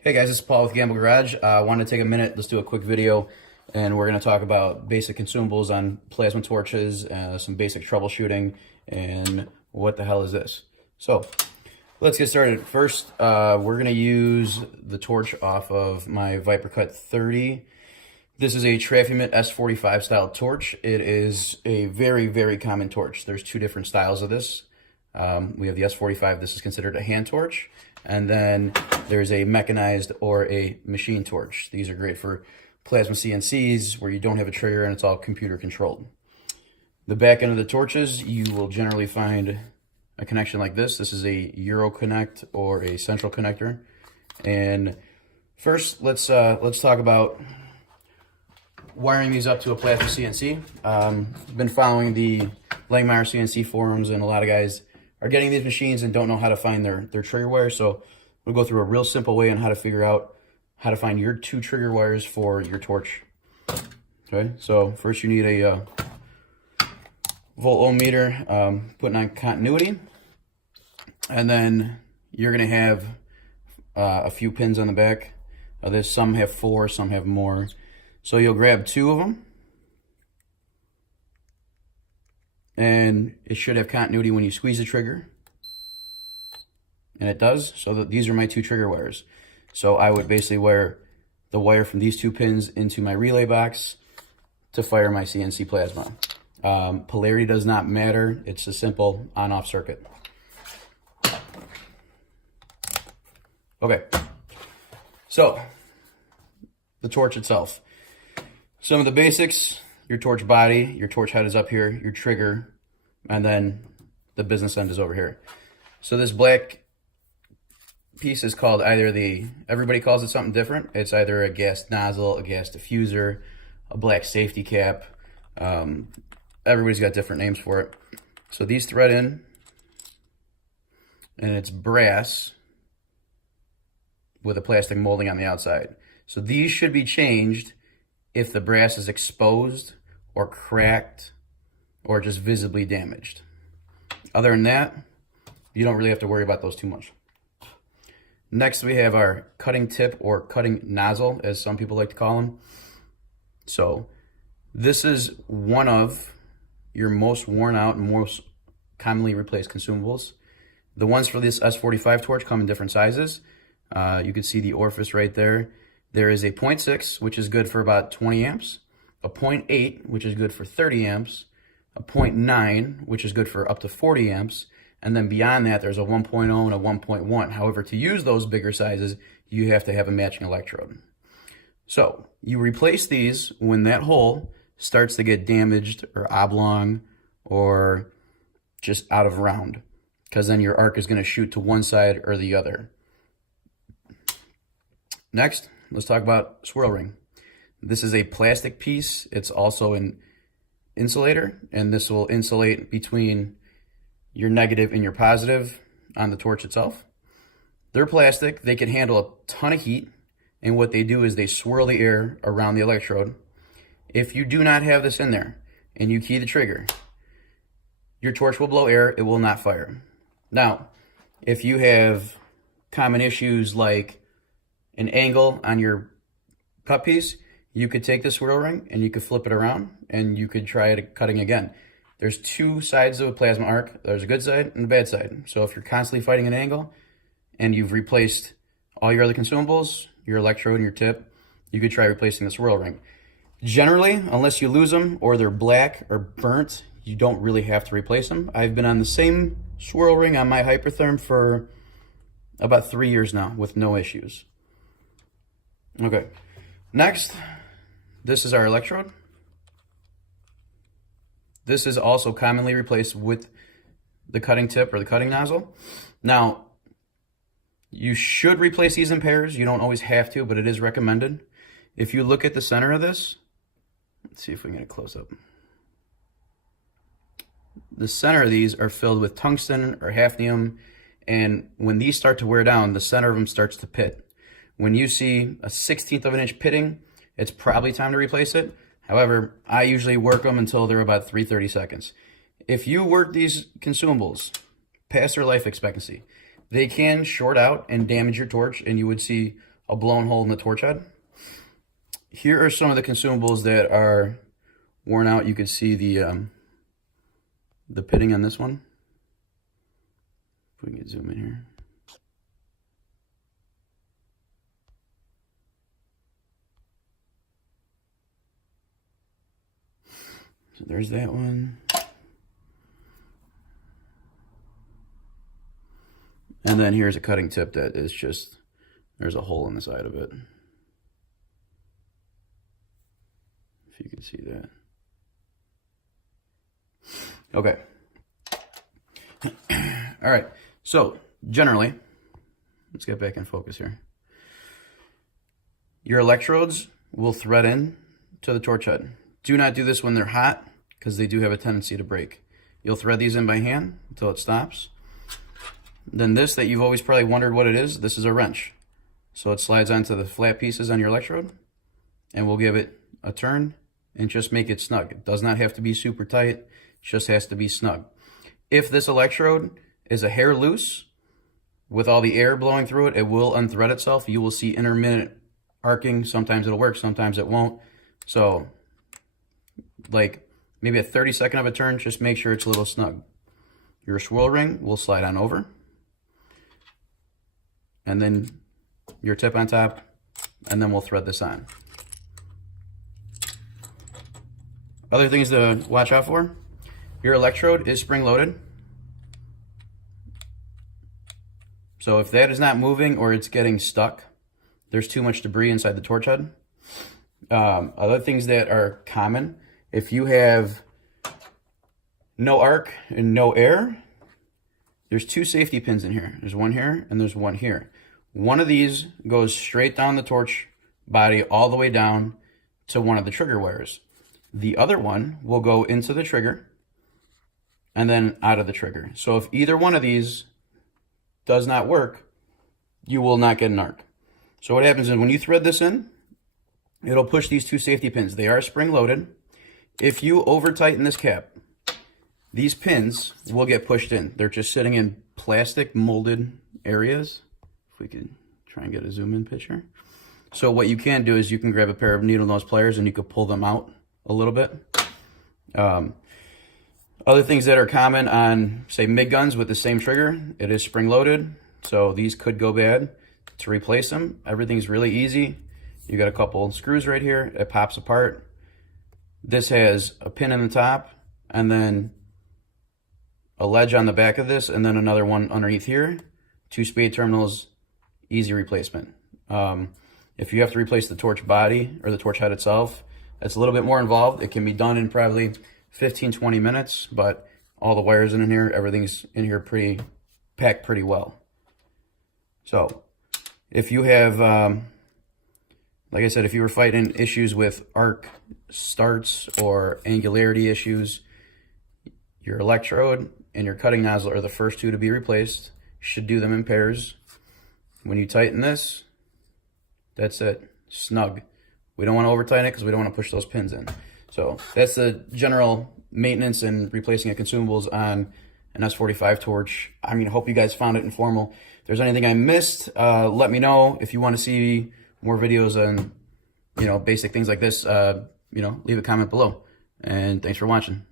Hey guys, this is Paul with Gamble Garage. I wanted to take a minute, let's do a quick video, and we're going to talk about basic consumables on plasma torches, some basic troubleshooting, and what the hell is this? So, let's get started. First, we're going to use the torch off of my Vipercut 30. This is a Trafimet S45 style torch. It is a very, very common torch. There's two different styles of this. We have the S45, this is considered a hand torch. And then there's a mechanized or a machine torch. These are great for plasma CNCs where you don't have a trigger and it's all computer controlled. The back end of the torches, you will generally find a connection like this. This is a Euro connect or a central connector. And first, let's talk about wiring these up to a plasma CNC. I've been following the Langmeyer CNC forums, and a lot of guys are getting these machines and don't know how to find their trigger wire. So we'll go through a real simple way on how to figure out how to find your two trigger wires for your torch. Okay, so first you need a volt ohm meter, putting on continuity, and then you're gonna have a few pins on the back of this. Some have 4, some have more. So you'll grab 2 of them, and it should have continuity when you squeeze the trigger, and it does. So that these are my 2 trigger wires. So I would basically wire the wire from these 2 pins into my relay box to fire my CNC plasma. Polarity does not matter. It's a simple on-off circuit. Okay, so the torch itself. Some of the basics: your torch body, your torch head is up here, your trigger, and then the business end is over here. So this black piece is called either everybody calls it something different. It's either a gas nozzle, a gas diffuser, a black safety cap. Everybody's got different names for it. So these thread in, and it's brass with a plastic molding on the outside. So these should be changed if the brass is exposed or cracked or just visibly damaged. Other than that, you don't really have to worry about those too much. Next, we have our cutting tip or cutting nozzle, as some people like to call them. So this is one of your most worn out and most commonly replaced consumables. The ones for this S45 torch come in different sizes. You can see the orifice right there. There is a 0.6, which is good for about 20 amps, a 0.8, which is good for 30 amps, a 0.9, which is good for up to 40 amps, and then beyond that, there's a 1.0 and a 1.1. However, to use those bigger sizes, you have to have a matching electrode. So you replace these when that hole starts to get damaged or oblong or just out of round, because then your arc is going to shoot to one side or the other. Next, let's talk about Swirl Ring. This is a plastic piece. It's also an insulator, and this will insulate between your negative and your positive on the torch itself. They're plastic. They can handle a ton of heat, and what they do is they swirl the air around the electrode. If you do not have this in there and you key the trigger, your torch will blow air. It will not fire. Now, if you have common issues like an angle on your cut piece, you could take the swirl ring and you could flip it around and you could try it cutting again. There's 2 sides of a plasma arc. There's a good side and a bad side. So if you're constantly fighting an angle and you've replaced all your other consumables, your electrode and your tip, you could try replacing the swirl ring. Generally, unless you lose them or they're black or burnt, you don't really have to replace them. I've been on the same swirl ring on my Hypertherm for about 3 years now with no issues. Okay, next, this is our electrode. This is also commonly replaced with the cutting tip or the cutting nozzle. Now, you should replace these in pairs. You don't always have to, but it is recommended. If you look at the center of this, let's see if we can get a close up. The center of these are filled with tungsten or hafnium, and when these start to wear down, the center of them starts to pit. When you see a 1/16 of an inch pitting, it's probably time to replace it. However, I usually work them until they're about 330 seconds. If you work these consumables past their life expectancy, they can short out and damage your torch, and you would see a blown hole in the torch head. Here are some of the consumables that are worn out. You could see the pitting on this one. If we can zoom in here. So there's that one. And then here's a cutting tip that is just, there's a hole in the side of it. If you can see that. Okay. All right. So generally, let's get back in focus here. Your electrodes will thread in to the torch head. Do not do this when they're hot because they do have a tendency to break. You'll thread these in by hand until it stops. Then this that you've always probably wondered what it is, this is a wrench. So it slides onto the flat pieces on your electrode and we'll give it a turn and just make it snug. It does not have to be super tight, it just has to be snug. If this electrode is a hair loose, with all the air blowing through it, it will unthread itself. You will see intermittent arcing. Sometimes it'll work, sometimes it won't. So like maybe a 30-second of a turn, just make sure it's a little snug. Your swirl ring will slide on over. And then your tip on top, and then we'll thread this on. Other things to watch out for. Your electrode is spring loaded. So if that is not moving or it's getting stuck, there's too much debris inside the torch head. Other things that are common, if you have no arc and no air, there's two safety pins in here. There's one here and there's one here. One of these goes straight down the torch body all the way down to one of the trigger wires. The other one will go into the trigger and then out of the trigger. So if either one of these does not work, you will not get an arc. So what happens is when you thread this in, it'll push these two safety pins. They are spring loaded. If you over tighten this cap, these pins will get pushed in. They're just sitting in plastic molded areas. If we could try and get a zoom in picture. So what you can do is you can grab a pair of needle nose pliers and you could pull them out a little bit. Other things that are common on, say, MIG guns with the same trigger, it is spring loaded. So these could go bad. To replace them, everything's really easy. You got a couple screws right here. It pops apart. This has a pin in the top and then a ledge on the back of this and then another one underneath here. Two spade terminals, easy replacement. If you have to replace the torch body or the torch head itself, it's a little bit more involved. It can be done in probably 15-20 minutes, but all the wires in here, everything's in here packed pretty well. So if you have, like I said, if you were fighting issues with arc starts or angularity issues, your electrode and your cutting nozzle are the first two to be replaced. You should do them in pairs. When you tighten this, that's it, snug. We don't want to over tighten it because we don't want to push those pins in. So that's the general maintenance and replacing of consumables on an S45 torch. I mean, I hope you guys found it informative. If there's anything I missed, let me know. If you want to see more videos on, basic things like this, leave a comment below. And thanks for watching.